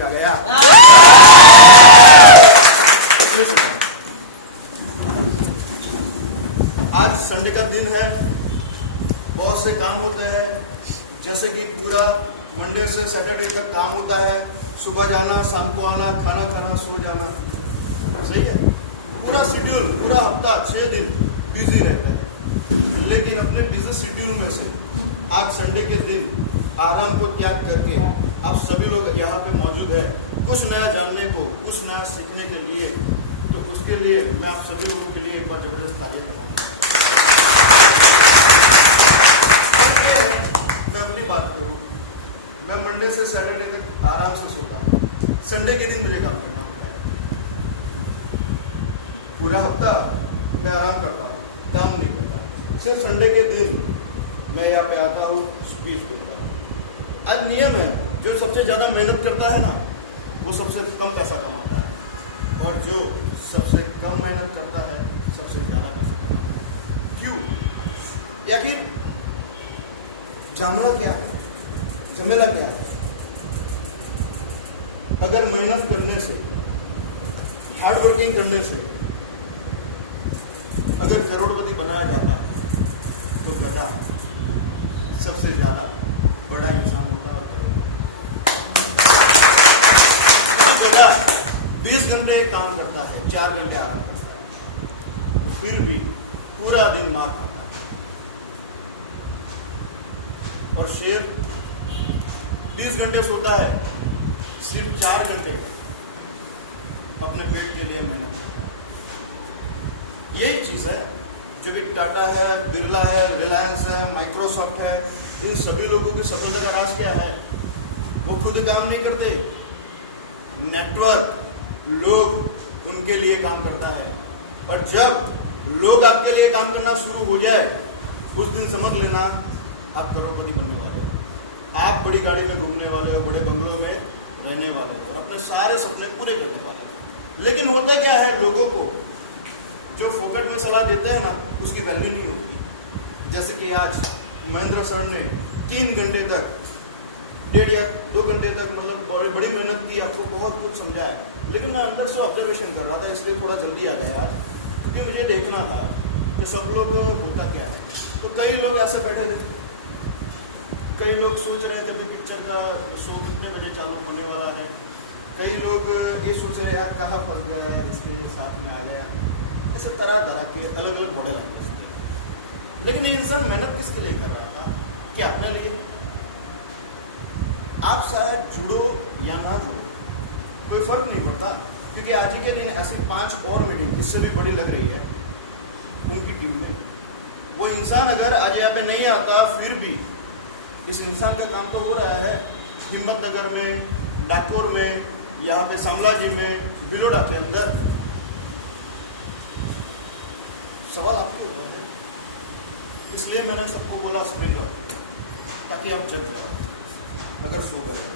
Speech आ गया। आज Sunday का दिन है, बहुत से काम होते हैं, जैसे कि पूरा मंडे से सैटरडे तक काम होता है, सुबह जाना, शाम को आना, खाना खाना, सो जाना, सही है। पूरा शेड्यूल, पूरा हफ्ता 6 दिन बिजी रहता है। लेकिन अपने बिजी शेड्यूल में से आज संडे के दिन आराम को त्याग करके आप सभी लोग यहाँ पे मौजूद है, कुछ नया जानने को, कुछ नया सीखने के लिए। तो उसके लिए मैं आप सभी लोगों के लिए एक बार जबरदस्त तालियां करूंगा। मैं अपनी बात करूँ, मैं मंडे से सैटरडे तक आराम से सोता हूँ, संडे के दिन मुझे काम करना होता है। पूरा हफ्ता मैं आराम करता हूँ, काम नहीं करता। सिर्फ संडे के दिन मैं यहाँ पे आता हूँ, स्पीच बोलता हूँ। आज नियम है, जो सबसे ज्यादा मेहनत करता है ना, वो सबसे कम पैसा कमाता है, और जो सबसे कम मेहनत करता है सबसे ज्यादा पैसा कमाता है। क्यों? आखिर झमेला क्या है? झमेला क्या है? अगर मेहनत करने से, हार्ड वर्किंग करने से अगर करोड़पति बनाया जाता तो गधा सबसे ज्यादा बड़ा इंसान होता है। गधा 20 घंटे काम करता है, 4 घंटे आराम करता है, फिर भी पूरा दिन मार खाता है। और शेर 30 घंटे सोता है, सिर्फ 4 घंटे अपने पेट के लिए मेहनत। यही चीज है जो भी टाटा है, बिरला है, रिलायंस है, माइक्रोसॉफ्ट है, इन सभी लोगों की सफलता का राज क्या है? वो खुद काम नहीं करते, नेटवर्क, लोग उनके लिए काम करता है। और जब लोग आपके लिए काम करना शुरू हो जाए, उस दिन समझ लेना आप करोड़पति बनने वाले हो। आप बड़ी गाड़ी में घूमने वाले हो, बड़े बंगलों में रहने वाले हो, अपने सारे सपने पूरे करने वाले हो। लेकिन होता क्या है, लोगों को जो फोकट में सलाह देते हैं ना, उसकी वैल्यू नहीं होती। जैसे कि आज महेंद्र सर ने 3 घंटे तक, 1.5 या 2 घंटे तक, मतलब बड़ी मेहनत की, आपको बहुत कुछ समझाया। लेकिन मैं अंदर से ऑब्जर्वेशन कर रहा था, इसलिए थोड़ा जल्दी आ गया यार, क्योंकि मुझे देखना था कि सब लोग होता क्या है। तो कई लोग ऐसे बैठे थे, कई लोग सोच रहे थे पिक्चर का शो कितने बजे चालू होने वाला है। कई लोग ये सोच रहे यार कहाँ फंस गया है, इसके साथ में आ गया। ऐसे तरह तरह के अलग अलग बॉडी लैंग्वेज थे। लेकिन ये इंसान मेहनत किसके लिए कर रहा था? क्या अपने लिए? आप शायद जुड़ो या ना जुड़ो, कोई फर्क नहीं पड़ता, क्योंकि आज ही के दिन ऐसी 5 और मीटिंग इससे भी बड़ी लग रही है उनकी टीम में। वो इंसान अगर आज यहाँ पे नहीं आता, फिर भी इस इंसान का काम तो हो रहा है हिम्मतनगर में, डाकोर में, यहाँ पे शामला जी में, बिलोड़ा के अंदर। सवाल आपके ऊपर है, इसलिए मैंने सबको बोला स्प्रिंग अप, ताकि आप जग जाओ अगर सो गए।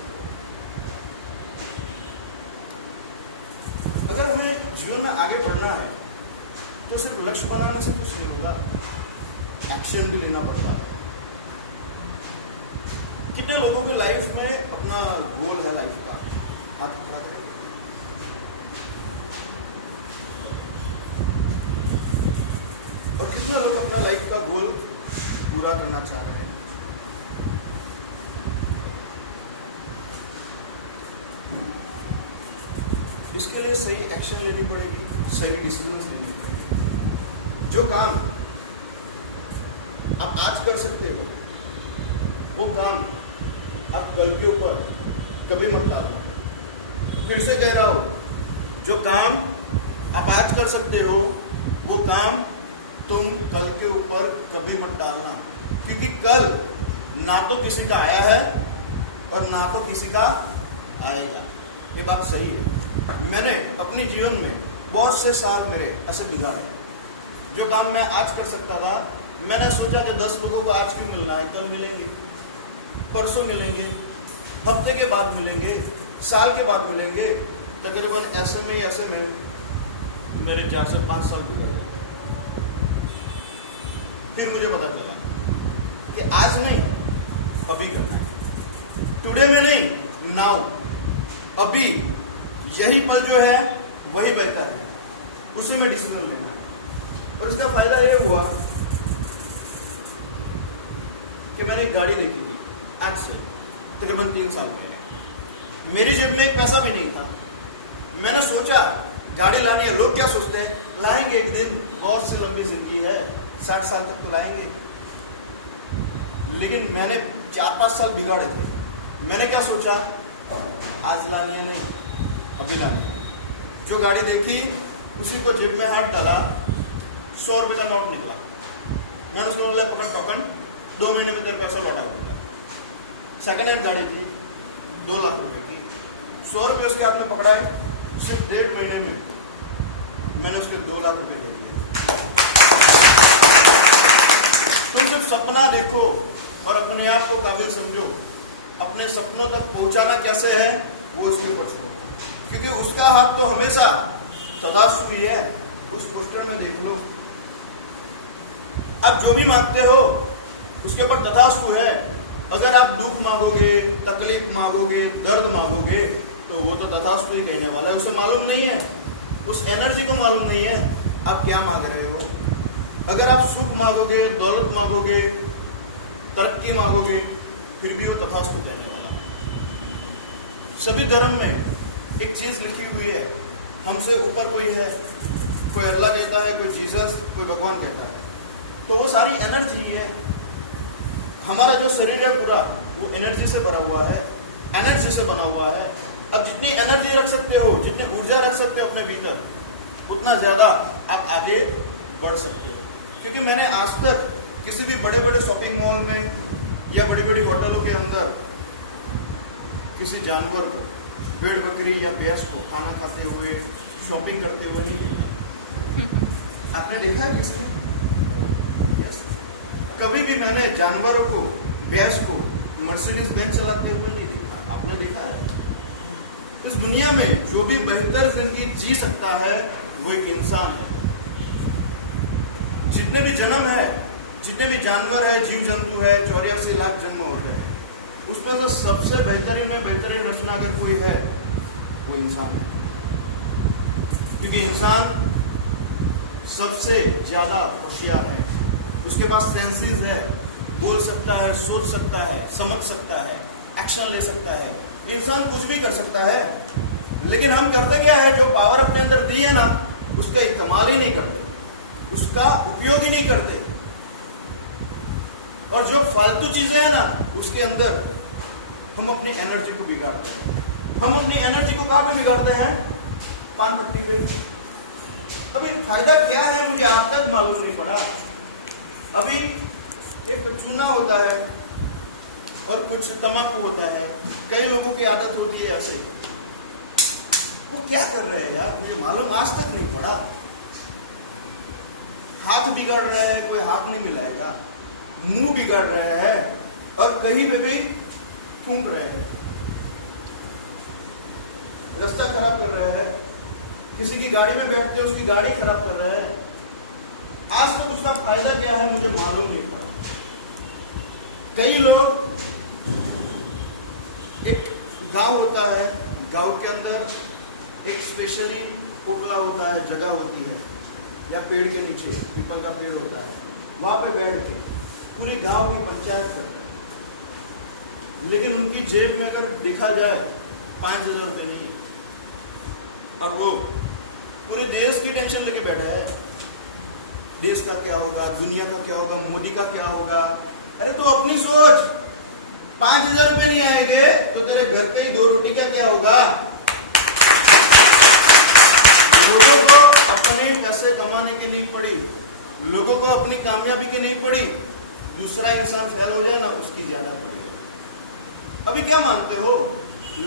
अगर हमें जीवन में आगे बढ़ना है तो सिर्फ लक्ष्य बनाने से कुछ नहीं होगा, एक्शन भी लेना पड़ता है। कितने लोगों की लाइफ में अपना गोल है लाइफ का? हाथ खड़ा करेंगे। और कितने लोग अपना लाइफ का गोल पूरा करना चाह रहे हैं? इसके लिए सही एक्शन लेनी पड़ेगी, सही डिसीजन लेनी पड़ेगी। जो काम आप आज कर सकते हो, वो काम आप कल के ऊपर कभी मत डालना। फिर से कह रहा हूं, जो काम आप आज कर सकते हो, वो काम तुम कल के ऊपर कभी मत डालना, क्योंकि कल ना तो किसी का आया है और ना तो किसी का आएगा। ये बात सही है। मैंने अपने जीवन में बहुत से साल मेरे ऐसे बिगाड़े। जो काम मैं आज कर सकता था, मैंने सोचा कि 10 लोगों को आज क्यों मिलना है, कल मिलेंगे, परसों मिलेंगे, हफ्ते के बाद मिलेंगे, साल के बाद मिलेंगे। तकरीबन ऐसे में मेरे 4 से 5 साल गुजर गए। फिर मुझे पता चला कि आज नहीं, अभी करना है, टुडे में नहीं, नाउ। अभी यही पल जो है वही बेहतर है, उसी में डिसीजन लेना है। और इसका फायदा ये हुआ कि मैंने एक गाड़ी देखी थी आज से तकरीबन 3 साल पहले। मेरी जेब में एक पैसा भी नहीं था। मैंने सोचा गाड़ी लानी है। लोग क्या सोचते हैं, लाएंगे एक दिन, बहुत सी लंबी जिंदगी है, 60 साल तक तो लाएंगे। लेकिन मैंने 4-5 साल बिगाड़े थे। मैंने क्या सोचा, आज लानी है नहीं, अभी लानी है। जो गाड़ी देखी उसी को जेब में हाथ डाला, 100 रुपए का नोट निकला। मैंने उसको बोला पकड़ टोकन, 2 महीने में तेरे पैसा लौटा दूंगा। सेकंड हैंड गाड़ी थी, 2 लाख रुपए की। 100 रुपए उसके हाथ में पकड़ाए, सिर्फ 1.5 महीने में मैंने उसके 2 लाख रुपए दे दिए। तुम सिर्फ सपना देखो और अपने आप को काबिल समझो। अपने सपनों तक पहुंचाना कैसे है वो उसके ऊपर छोड़ो, क्योंकि उसका हाथ तो हमेशा तदास्तु ही है। उस पोस्टर में देख लो, आप जो भी मांगते हो उसके ऊपर तथास्तु है। अगर आप दुख मांगोगे, तकलीफ मांगोगे, दर्द मांगोगे, तो वो तो तथास्तु ही कहने वाला है। उसे मालूम नहीं है, उस एनर्जी को मालूम नहीं है आप क्या मांग रहे हो। अगर आप सुख मांगोगे, दौलत मांगोगे, तरक्की मांगोगे, फिर भी वो तथास्तु कहने वाला है। सभी धर्म में एक चीज लिखी हुई है, हमसे ऊपर कोई है। कोई अल्लाह कहता है, कोई जीसस, कोई भगवान कहता है। तो वो सारी एनर्जी है। हमारा जो शरीर है पूरा वो एनर्जी से भरा हुआ है, एनर्जी से बना हुआ है। अब जितनी एनर्जी रख सकते हो, जितनी ऊर्जा रख सकते हो अपने भीतर, उतना ज्यादा आप आगे बढ़ सकते हो। क्योंकि मैंने आज तक किसी भी बड़े बड़े शॉपिंग मॉल में या बड़ी बड़ी होटलों के अंदर किसी जानवर को, भेड़ बकरी या भैंस को खाना खाते हुए, शॉपिंग करते हुए नहीं देखा। आपने देखा है किसी ने? कभी भी मैंने जानवरों को, भैंस को मर्सिडीज बेंज चलाते हुए नहीं देखा। आपने देखा है? इस दुनिया में जो भी बेहतर जिंदगी जी सकता है वो एक इंसान है। जितने भी जन्म है, जितने भी जानवर है, जीव जंतु है, 84 लाख जन्म हो गए हैं, उसमें से सबसे बेहतरीन में बेहतरीन रचना अगर कोई है वो इंसान है। क्योंकि इंसान सबसे ज्यादा होशियार है। उसके पास सेंसेस है, बोल सकता है, सोच सकता है, समझ सकता है, एक्शन ले सकता है। इंसान कुछ भी कर सकता है, लेकिन हम करते क्या है, जो पावर अपने अंदर दी है ना, उसका इस्तेमाल ही नहीं करते, उसका उपयोग ही नहीं करते। और जो फालतू चीजें हैं ना, उसके अंदर हम अपनी एनर्जी को बिगाड़ते हैं। हम अपनी एनर्जी को कहां पे बिगाड़ते हैं? पान पट्टी पे। अभी फायदा क्या है मुझे आज तक मालूम नहीं पड़ा। अभी एक चूना होता है और कुछ तंबाकू होता है। कई लोगों की आदत होती है ऐसे। वो क्या कर रहे हैं यार, मुझे मालूम आज तक नहीं पड़ा। हाथ बिगड़ रहे हैं, कोई हाथ नहीं मिलाएगा। मुंह बिगड़ रहे हैं और कहीं पे भी थूक रहे हैं। रास्ता खराब कर रहे हैं। किसी की गाड़ी में बैठते हैं, उसकी गाड़ी खराब कर रहे हैं। आज तक उसका फायदा क्या है मुझे मालूम नहीं पड़ा। कई लोग, एक गांव होता है, गांव के अंदर एक स्पेशली कोटला होता है, जगह होती है, या पेड़ के नीचे पीपल का पेड़ होता है, वहां पे बैठ के पूरे गांव की पंचायत करता है। लेकिन उनकी जेब में अगर देखा जाए 5,000 रुपये नहीं है, और वो पूरे देश की टेंशन लेके बैठे हैं। देश का क्या होगा, दुनिया का क्या होगा, मोदी का क्या होगा। अरे तो अपनी सोच, 5,000 रुपये नहीं आएंगे तो तेरे घर पे ही 2 रोटी का क्या होगा। लोगों को अपने पैसे कमाने की नहीं पड़ी, लोगों को अपनी कामयाबी की नहीं पड़ी। दूसरा इंसान फेल हो जाए ना, उसकी ज्यादा पड़ी। अभी क्या मानते हो,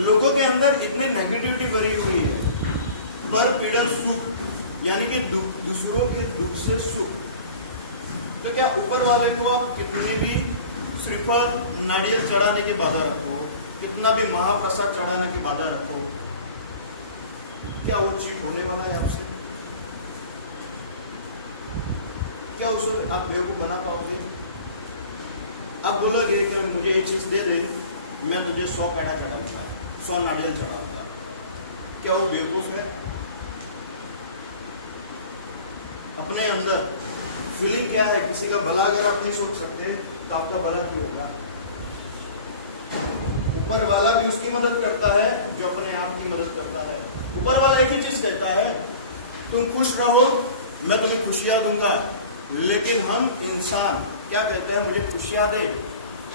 लोगों के अंदर इतनी नेगेटिविटी भरी हुई है। पर पीड़ा सुख, यानी कि दूसरों के दुख से सुख। तो क्या ऊपर वाले को आप कितनी भी श्रीफल नारियल चढ़ाने की बाधा रखो, कितना भी महाप्रसाद चढ़ाने की बाधा रखो, क्या वो चीट होने वाला है आपसे? क्या उसे आप बेवकूफ बना पाओगे? आप बोलोगे कि मुझे एक चीज दे दे, मैं तुझे 100 पेड़ा चढ़ाऊंगा, 100 नारियल चढ़ाऊंगा। क्या वो बेवकूफ है? अपने अंदर फीलिंग क्या है? किसी का भला अगर आप नहीं सोच सकते तो आपका भला क्यों होगा? ऊपर वाला भी उसकी मदद करता है जो अपने आप की मदद करता है। ऊपर वाला एक ही चीज कहता है, तुम खुश रहो, मैं तुम्हें खुशियां दूंगा। लेकिन हम इंसान क्या कहते हैं? मुझे खुशियां दे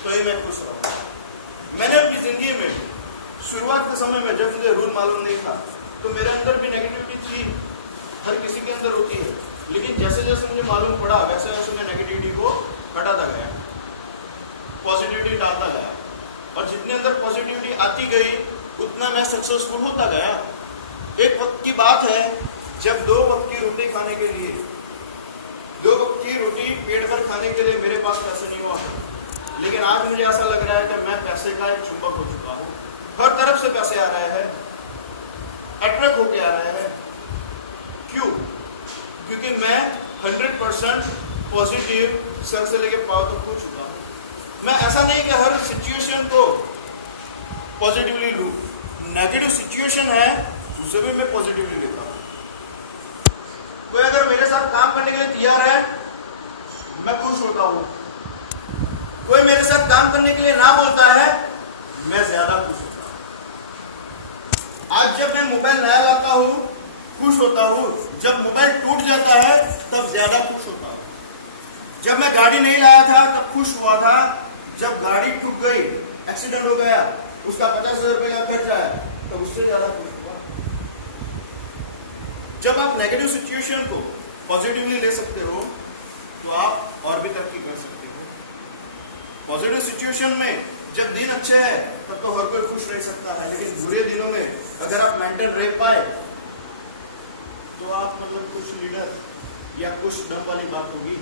तो ही मैं खुश रहूंगा। मैंने अपनी जिंदगी में शुरुआत के समय में जब मुझे रूल मालूम नहीं था तो मेरे अंदर भी नेगेटिविटी थी, हर किसी के अंदर होती है। लेकिन जैसे जैसे मुझे मालूम पड़ा वैसे वैसे मैं नेगेटिविटी को हटाता गया, पॉजिटिविटी डालता गया, और जितने अंदर पॉजिटिविटी आती गई उतना मैं सक्सेसफुल होता गया। एक वक्त की बात है जब 2 वक्त की रोटी खाने के लिए, 2 वक्त की रोटी पेट भर खाने के लिए मेरे पास पैसे नहीं हुआ, लेकिन आज मुझे ऐसा लग रहा है कि मैं पैसे का एक चुंबक हो चुका हूँ। हर तरफ से पैसे आ रहे हैं, अट्रैक्ट होके आ रहे हैं। क्यों? क्योंकि मैं 100% पॉजिटिव सर से लेके पाँव तक हो चुका हूँ। मैं ऐसा नहीं कि हर सिचुएशन को पॉजिटिवली लूं, नेगेटिव सिचुएशन है उसे भी मैं पॉजिटिवली लेता हूँ। कोई अगर मेरे साथ काम करने के लिए तैयार है मैं खुश होता हूँ, कोई मेरे साथ काम करने के लिए ना बोलता है मैं ज्यादा खुश होता हूँ। आज जब मैं मोबाइल नया लाता हूँ खुश होता हूँ, जब मोबाइल टूट जाता है तब ज्यादा खुश होता हूँ। जब मैं गाड़ी नहीं लाया था तब खुश हुआ था, जब गाड़ी टूट गई, एक्सीडेंट हो गया, उसका 50,000 रुपये का खर्चा है, तब उससे ज्यादा खुश हुआ। जब आप नेगेटिव सिचुएशन को पॉजिटिवली ले सकते हो तो आप और भी तरक्की कर सकते हो। पॉजिटिव सिचुएशन में जब दिन अच्छे हैं तब तो हर कोई खुश रह सकता है, लेकिन बुरे दिनों में अगर आप मेंटेन रह पाए तो आप मतलब कुछ लीडर या कुछ डर वाली बात होगी।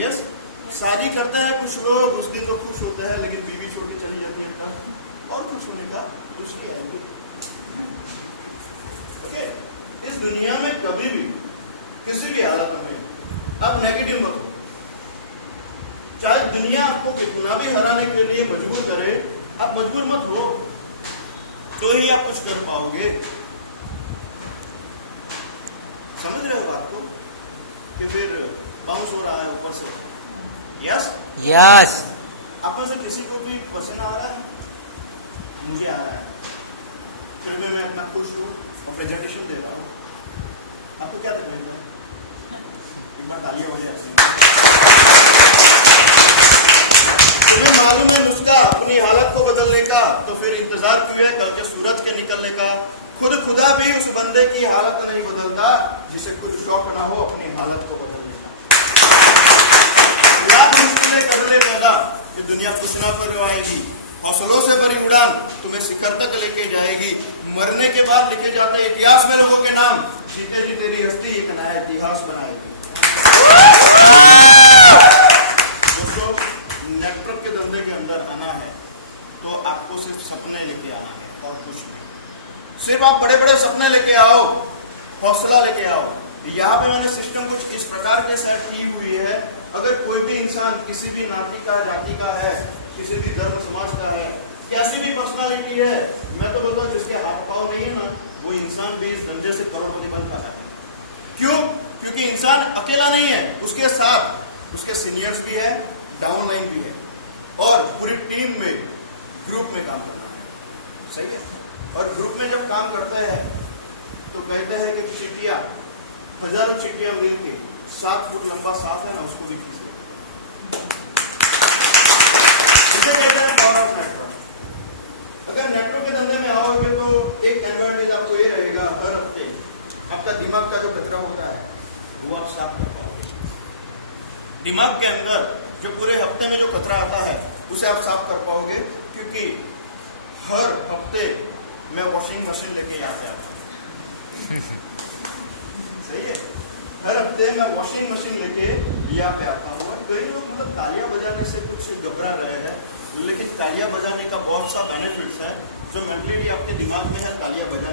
यस, शादी करते हैं कुछ लोग, उस दिन तो खुश होते हैं, लेकिन बीवी छोटी चली जाती है का और खुश होने का दूसरी आएगी। ओके, इस दुनिया में कभी भी किसी भी हालत में आप नेगेटिव मत हो। चाहे दुनिया आपको कितना भी हराने के लिए मजबूर करे, आप मजबूर मत हो, तो ही आप कुछ कर पाओगे। समझ रहे हो बात को? कि फिर बाउंस हो रहा है ऊपर से। Yes yes. आप में से किसी को भी पसीना आ रहा है? मुझे आ रहा है, फिर भी मैं अपना खुश हूँ और प्रेजेंटेशन दे रहा हूँ। आपको क्या तकलीफ है? एक बार तालियां बजाएं ऐसे। तुम्हें मालूम है नुस्खा अपनी हालत को बदलने का, तो फिर इंतजार क्यों है कल के सूरज के निकलने का? खुद खुदा भी उस बंदे की हालत नहीं बदलता जिसे खुद शौक ना हो अपनी हालत को बदलने का। लाख मुश्किलें कर ले पैदा कि दुनिया कुछ ना करवाएगी, हौसलों से भरी उड़ान तुम्हें शिखर तक लेके जाएगी। मरने के बाद लिखे जाते इतिहास में लोगों के नाम, जीते जी तेरी हस्ती एक नया इतिहास बनाएगी। दोस्तों, नेटवर्क के धंधे के अंदर आना है तो आपको सिर्फ सपने लेके आना है और कुछ नहीं। सिर्फ आप बड़े बड़े सपने लेके आओ, हौसला लेके आओ। यहाँ पे मैंने सिस्टम कुछ इस प्रकार के सेट की हुई है, अगर कोई भी इंसान किसी भी नाती का, जाति का है, किसी भी धर्म समाज का है, कैसी भी पर्सनालिटी है, मैं तो बोलता हूँ जिसके हाथ पाँव नहीं है ना, वो इंसान भी इस धंधे से करोड़पति बनता है। क्यों? क्योंकि इंसान अकेला नहीं है, उसके साथ उसके सीनियर्स भी है, डाउनलाइन भी है, और पूरी टीम में ग्रुप में काम करना है। सही है? और ग्रुप में जब काम करते हैं तो कहते हैं कि चींटियां, हजारों चींटियां मिलके 7 फुट लंबा सांप है ना, उसको भी खींच लेते। इसे कहते हैं पावर ऑफ नेटवर्क। अगर नेटवर्क के धंधे में आओगे तो एक एडवांटेज आपको ये रहेगा, हर हफ्ते आपका दिमाग का जो कचरा होता है वो आप साफ कर पाओगे। दिमाग के अंदर जो पूरे हफ्ते में जो कचरा आता है उसे आप साफ कर पाओगे, क्योंकि हर हफ्ते मैं वॉशिंग मशीन लेके यहाँ पे आता हूँ। सही है? हर हफ्ते मैं वॉशिंग मशीन लेके यहाँ पे आता हूँ। कई लोग मतलब तालियां बजाने से कुछ घबरा रहे हैं, लेकिन तालियां बजाने का बहुत सा बेनिफिट्स है जो मेंटली आपके दिमाग में है। तालियां बजाने